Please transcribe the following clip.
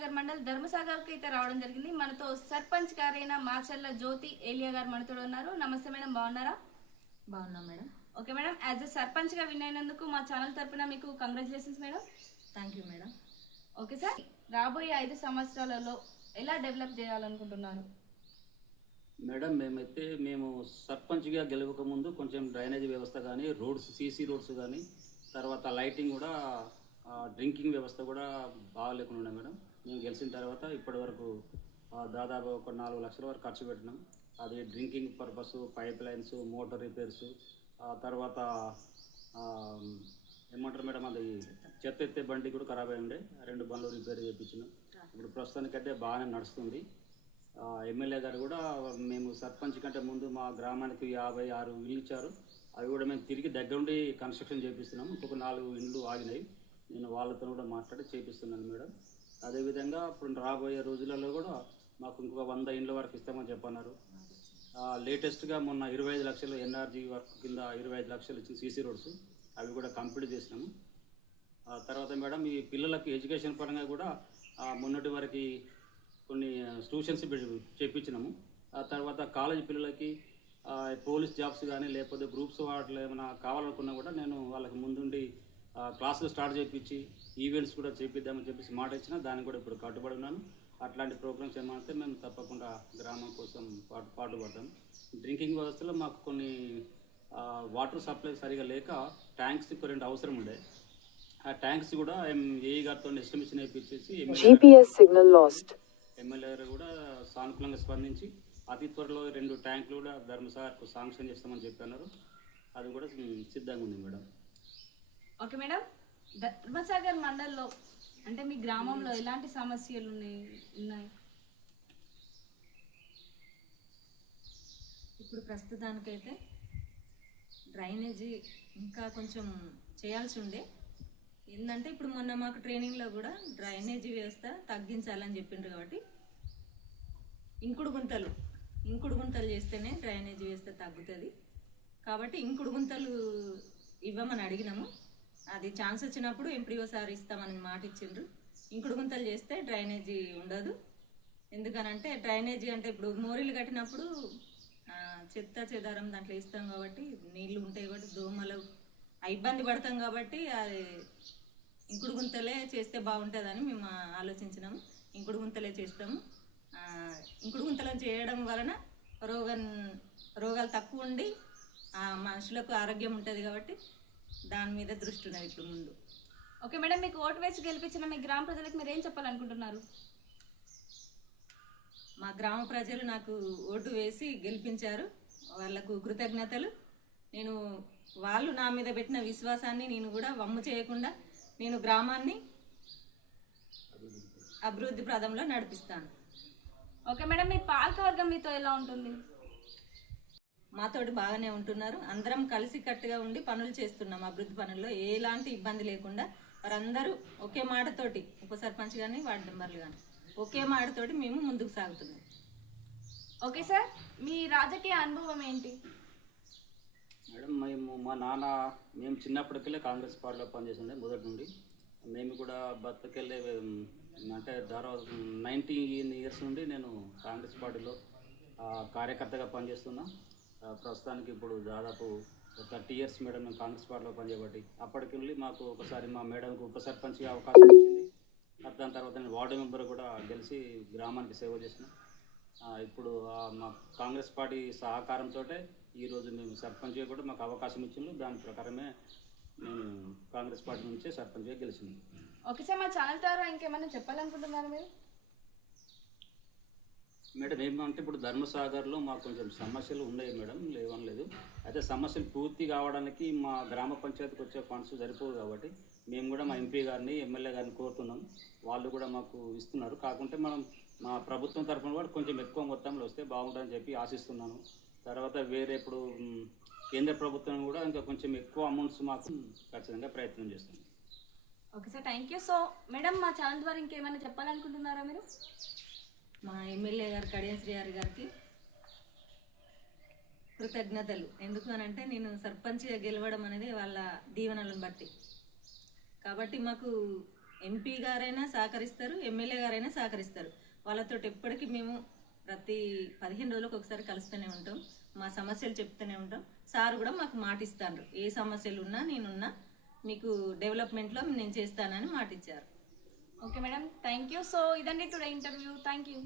ధర్మసాగర్ మండల్ ధర్మసాగర్కి అయితే రావడం జరిగింది. మనతో సర్పంచ్ గారైన మాచర్ల జ్యోతి ఏలియా గారు మనతో ఉన్నారు. నమస్తే మేడం, బాగున్నారా? బాగున్నాం madam. Okay madam, as a sarpanch గా విన్ అయినందుకు మా ఛానల్ తరపున మీకు congratulations madam. Thank you madam. Okay sir, రాబోయే 5 సంవత్సరాలలో ఎలా డెవలప్ చేయాలనుకుంటున్నారు? మేడం, మేము సర్పంచ్గా గెలవక ముందు కొంచెం డ్రైనేజీ వ్యవస్థ కానీ, రోడ్స్, సీసీ రోడ్స్ కానీ, తర్వాత లైటింగ్ కూడా, డ్రింకింగ్ వ్యవస్థ కూడా బాగా లేకుండా మేడం. మేము గెలిచిన తర్వాత ఇప్పటి వరకు దాదాపు ఒక 4 లక్షల వరకు ఖర్చు పెట్టినాం. అది drinking purpose, pipe lines, motor repairs, తర్వాత ఏమంటారు మేడం, అది చెత్త ఎత్తే బండి కూడా ఖరాబ్ అయి ఉండే, 2 బండ్లు రిపేర్ చేయించినాం. ఇప్పుడు ప్రస్తుతానికైతే బాగానే నడుస్తుంది. ఎమ్మెల్యే గారు కూడా మేము సర్పంచ్ కంటే ముందు మా గ్రామానికి 56 ఇళ్ళు ఇచ్చారు. అవి కూడా మేము తిరిగి దగ్గరుండి కన్స్ట్రక్షన్ చేపిస్తున్నాం. ఇంకొక 4 ఇండ్లు ఆగినాయి. నేను వాళ్ళతో కూడా మాట్లాడి చేపిస్తున్నాను మేడం. అదేవిధంగా ఇప్పుడు రాబోయే రోజులలో కూడా మాకు ఇంకొక 100 ఇండ్ల వరకు ఇస్తామని చెప్పన్నారు. లేటెస్ట్గా మొన్న 25 లక్షలు ఎన్ఆర్జీ వర్క్ కింద 25 లక్షలు ఇచ్చిన సీసీ రోడ్స్ అవి కూడా కంప్లీట్ చేసినాము. తర్వాత మేడం, ఈ పిల్లలకు ఎడ్యుకేషన్ పరంగా కూడా మొన్నటి వరకు కొన్ని ట్యూషన్స్ చేయించినాము. ఆ తర్వాత కాలేజీ పిల్లలకి పోలీస్ జాబ్స్ కానీ లేకపోతే గ్రూప్స్ వాటిలో ఏమైనా కావాలనుకున్నా కూడా నేను వాళ్ళకి ముందుండి క్లాసులు స్టార్ట్ చేయించి ఈవెంట్స్ కూడా చేపిద్దామని చెప్పేసి మాట ఇచ్చిన. దానికి కూడా ఇప్పుడు కట్టుబడి ఉన్నాను. అట్లాంటి ప్రోగ్రామ్స్ ఏమంటే మేము తప్పకుండా గ్రామం కోసం పాటుపడతాం. డ్రింకింగ్ వ్యవస్థలో మాకు కొన్ని వాటర్ సప్లై సరిగా లేక ట్యాంక్స్ 2 అవసరం ఉండే. ఆ ట్యాంక్స్ కూడా ఏఈ గారితో ఎస్టిమేషన్ వేయించేసి ఎమ్మెల్యే గారు కూడా సానుకూలంగా స్పందించి అతి త్వరలో 2 ట్యాంకులు కూడా ధర్మసాగర్కు శాంక్షన్ చేస్తామని చెప్పన్నారు. అది కూడా సిద్ధంగా ఉంది మేడం. ఓకే మేడం, ధర్మసాగర్ మండల్లో అంటే మీ గ్రామంలో ఎలాంటి సమస్యలు ఉన్నాయి? ఇప్పుడు ప్రస్తుతానికైతే డ్రైనేజీ ఇంకా కొంచెం చేయాల్సి ఉండే. ఏంటంటే ఇప్పుడు మొన్న మాకు ట్రైనింగ్లో కూడా డ్రైనేజీ వ్యవస్థ తగ్గించాలని చెప్పిండ్రు. కాబట్టి ఇంకుడు గుంతలు చేస్తేనే డ్రైనేజీ వ్యవస్థ తగ్గుతుంది. కాబట్టి ఇంకుడు గుంతలు ఇవ్వమని అడిగినాము. అది ఛాన్స్ వచ్చినప్పుడు ఎంపీఓ సార్ ఇస్తామని మాట ఇచ్చిండ్రు. ఇంకుడు గుంతలు చేస్తే డ్రైనేజీ ఉండదు. ఎందుకనంటే డ్రైనేజీ అంటే ఇప్పుడు మోరీలు కట్టినప్పుడు చెత్త చెదారం దాంట్లో ఇస్తాం కాబట్టి నీళ్లు ఉంటాయి కాబట్టి దోమలు ఇబ్బంది పడతాం కాబట్టి అది ఇంకుడు గుంతలే చేస్తే బాగుంటుందని మేము ఆలోచించినాము. ఇంకుడు గుంతలే చేస్తాము. ఇంకుడు గుంతలను చేయడం వలన రోగాలు తక్కువ ఉండి మనుషులకు ఆరోగ్యం ఉంటుంది కాబట్టి దాని మీద దృష్టి ఉన్నది ఇప్పుడు ముందు. ఓకే మేడం, మీకు ఓటు వేసి గెలిపించిన మీ గ్రామ ప్రజలకు మీరు ఏం చెప్పాలనుకుంటున్నారు? మా గ్రామ ప్రజలు నాకు ఓటు వేసి గెలిపించారు, వాళ్లకు కృతజ్ఞతలు. వాళ్ళు నా మీద పెట్టిన విశ్వాసాన్ని నేను కూడా వమ్ము చేయకుండా నేను గ్రామాన్ని అభివృద్ధి ప్రదంలో నడిపిస్తాను. ఓకే మేడం, మీ పాలకవర్గం మీతో ఎలా ఉంటుంది? మాతోటి బాగానే ఉంటున్నారు. అందరం కలిసి కట్టుగా ఉండి పనులు చేస్తున్నాం. అభివృద్ధి పనుల్లో ఎలాంటి ఇబ్బంది లేకుండా వారందరూ ఒకే మాటతోటి, ఉప సర్పంచ్ కానీ వార్డు మెంబర్లు కానీ ఒకే మాటతోటి మేము ముందుకు సాగుతున్నాం. ఓకే సార్, మీ రాజకీయ అనుభవం ఏంటి? మేడం, మేము చిన్నప్పటికెళ్ళే కాంగ్రెస్ పార్టీలో పనిచేస్తుండే మొదటి నుండి. మేము కూడా బతకెళ్ళే అంటే దాదాపు 19 ఇయర్స్ నుండి నేను కాంగ్రెస్ పార్టీలో కార్యకర్తగా పనిచేస్తున్నా. ప్రస్తుతానికి ఇప్పుడు దాదాపు 30 ఇయర్స్ మేడం మేము కాంగ్రెస్ పార్టీలో పనిచేయబట్టి. అప్పటికెళ్ళి మాకు ఒకసారి మా మేడంకు ఉప సర్పంచ్గా అవకాశం వచ్చింది. దాని తర్వాత నేను వార్డు మెంబర్ కూడా గెలిచి గ్రామానికి సేవ చేసిన. ఇప్పుడు మా కాంగ్రెస్ పార్టీ సహకారంతో ఈరోజు మేము సర్పంచ్గా కూడా మాకు అవకాశం ఇచ్చిండ్రు. దాని ప్రకారమే నేను కాంగ్రెస్ పార్టీ నుంచే సర్పంచ్గా గెలిచింది. ఓకే సార్, మా ఛానల్ ద్వారా ఇంకేమైనా చెప్పాలనుకుంటున్నారు మీరు? మేడం, ఏమంటే ఇప్పుడు ధర్మసాగర్లో మాకు కొంచెం సమస్యలు ఉన్నాయి మేడం, లేవనలేదు. అయితే సమస్యలు పూర్తి కావడానికి మా గ్రామ పంచాయతీకి వచ్చే ఫండ్స్ సరిపోవు కాబట్టి మేము కూడా మా ఎంపీ గారిని, ఎమ్మెల్యే గారిని కోరుతున్నాం. వాళ్ళు కూడా మాకు ఇస్తున్నారు. కాకుంటే మా ప్రభుత్వం తరఫున కూడా కొంచెం ఎక్కువ మొత్తంలో వస్తే బాగుంటుందని చెప్పి ఆశిస్తున్నాను. తర్వాత వేరే ఇప్పుడు కేంద్ర ప్రభుత్వం కూడా ఇంకా కొంచెం ఎక్కువ అమౌంట్స్ మాకు ఖచ్చితంగా ప్రయత్నం చేస్తుంది. Okay sir, thank you. So madam, మా ఛానల్ ద్వారా ఇంకేమైనా చెప్పాలనుకుంటున్నారా మీరు? మా ఎమ్మెల్యే గారు కడియం శ్రీహరి గారికి కృతజ్ఞతలు. ఎందుకు అనంటే నేను సర్పంచ్గా గెలవడం అనేది వాళ్ళ దీవెనలను బట్టి. కాబట్టి మాకు ఎంపీ గారైనా సహకరిస్తారు, ఎమ్మెల్యే గారైనా సహకరిస్తారు. వాళ్ళతో ఎప్పటికీ మేము ప్రతి 15 రోజులకు ఒకసారి కలుస్తూనే ఉంటాం, మా సమస్యలు చెప్తూనే ఉంటాం. సార్ కూడా మాకు మాట ఇస్తారు, ఏ సమస్యలు ఉన్నా నేనున్నా, మీకు డెవలప్మెంట్లో నేను చేస్తానని మాట ఇచ్చారు. Okay madam, thank you. So ఇదండి టుడే ఇంటర్వ్యూ. Thank you.